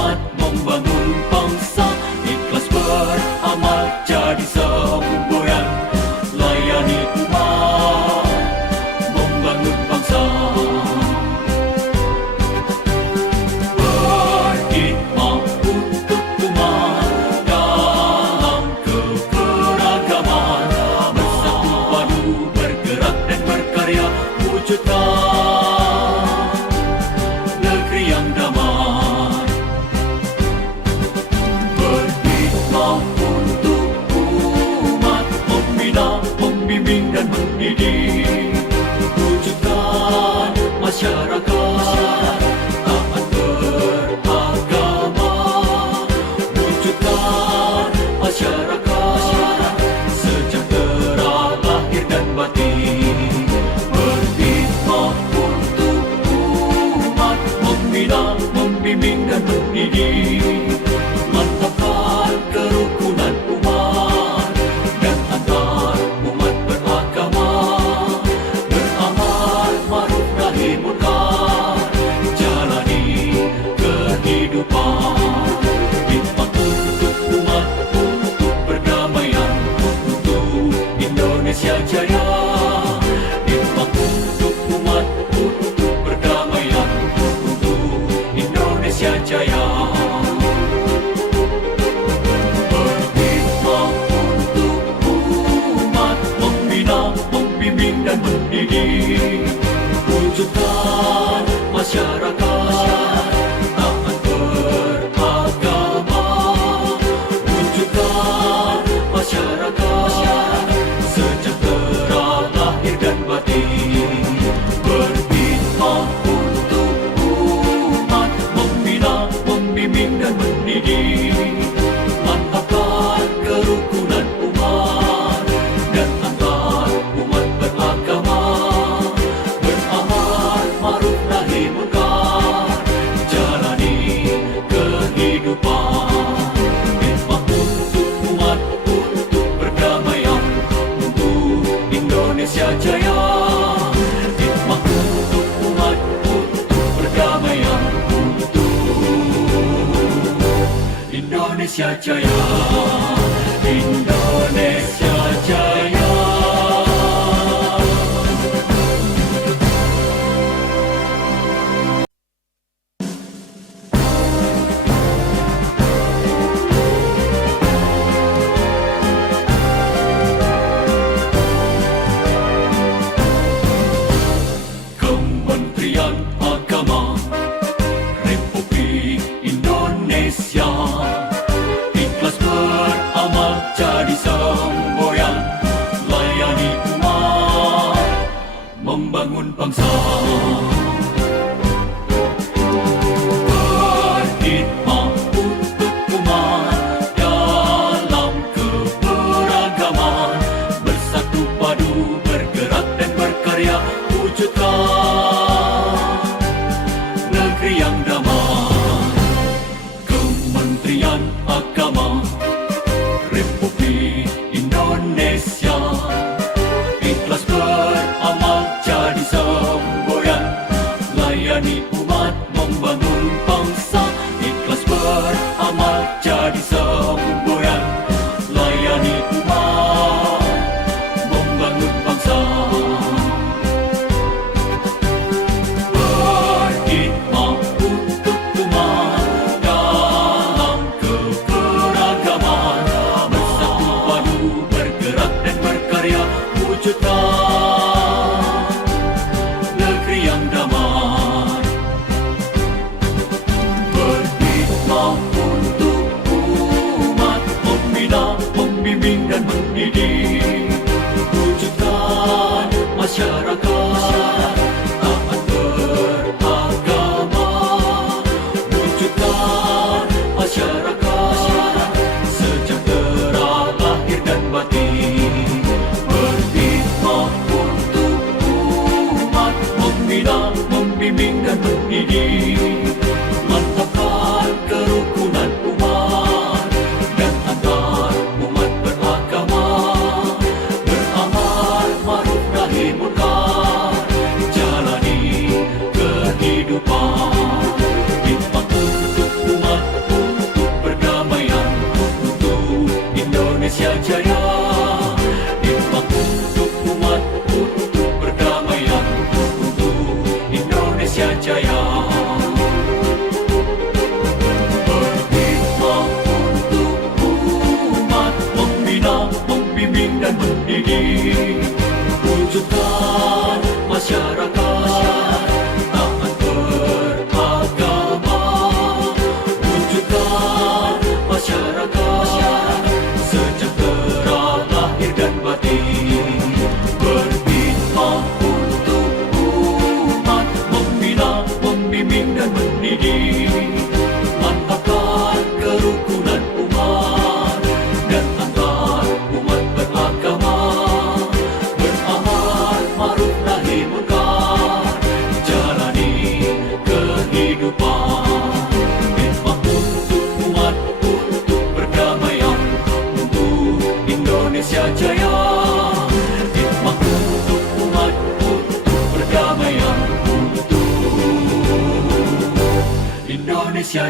umat membangun bangsa, ikhlas beramal jadi semboyan, layani umat membangun bangsa. Berkhidmat untuk umat dalam keberagaman, bersatu padu bergerak dan berkarya, wujudkan negeri yang damai. Berkhidmat untuk umat, membina, membimbing dan mendidik, wujudkan masyarakat taat beragama, wujudkan masyarakat sejahtera lahir dan batin. Berkhidmat untuk umat, membina, membimbing dan mendidik, mantapkan kerukunan umat dan antar umat beragama, beramal ma'ruf nahi munkar, jalani kehidupan. Khidmat untuk umat, untuk perdamaian, untuk Indonesia Jaya. Khidmat untuk umat, untuk perdamaian, untuk Indonesia Jaya. Berkhidmat untuk umat, membina, membimbing dan mendidik, wujudkan masyarakat taat beragama, wujudkan masyarakat sejahtera lahir dan batin. Berkhidmat untuk umat, membina, membimbing dan mendidik, mantapkan kerukunan umat dan antar umat beragama, beramal ma'ruf nahi munkar, jalani kehidupan. Khidmat untuk umat, untuk perdamaian, untuk Indonesia Jaya. Khidmat untuk umat, untuk perdamaian, untuk Indonesia Jaya. Indonesia Jaya. Kementerian Agama Republik Indonesia, ikhlas beramal jadi semboyan,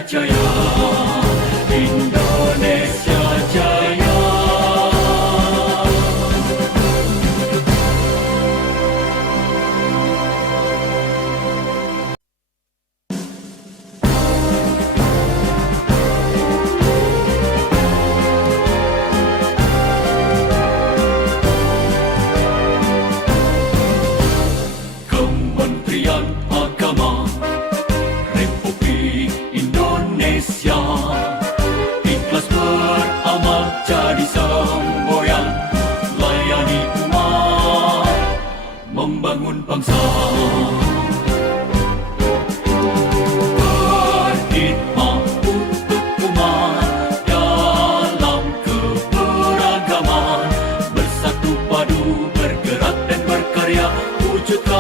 Jaya, Indonesia Jaya. Kementerian Agama Republik Indonesia ikhlas beramal jadi semboyan, layani umat, membangun bangsa. Berkhidmat untuk umat dalam keberagaman, bersatu padu bergerak dan berkarya, wujudkan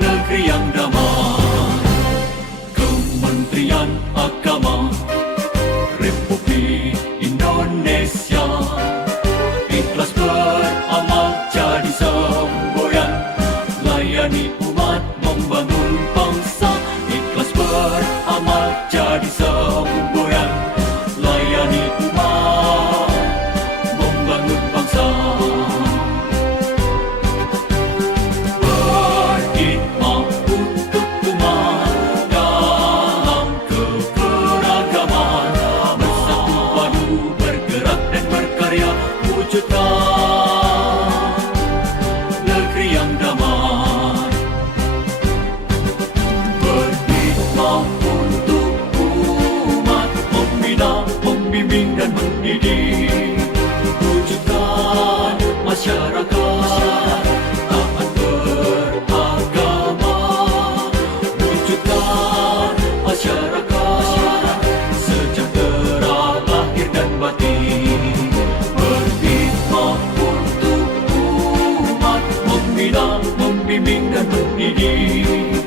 negeri yang damai. Kementerian Agama Republik Indonesia ikhlas beramal jadi semboyan, layani umat, membangun bangsa. Ikhlas beramal jadi semboyan, layani umat, membangun bangsa. Berkhidmat untuk umat dalam keberagaman, bersatu padu bergerak dan berkarya, wujudkan negeri yang damai. Berkhidmat untuk umat, membina, membimbing dan mendidik, wujudkan masyarakat taat beragama, wujudkan masyarakat sejahtera lahir dan batin. Berkhidmat untuk umat, membina, membimbing dan mendidik,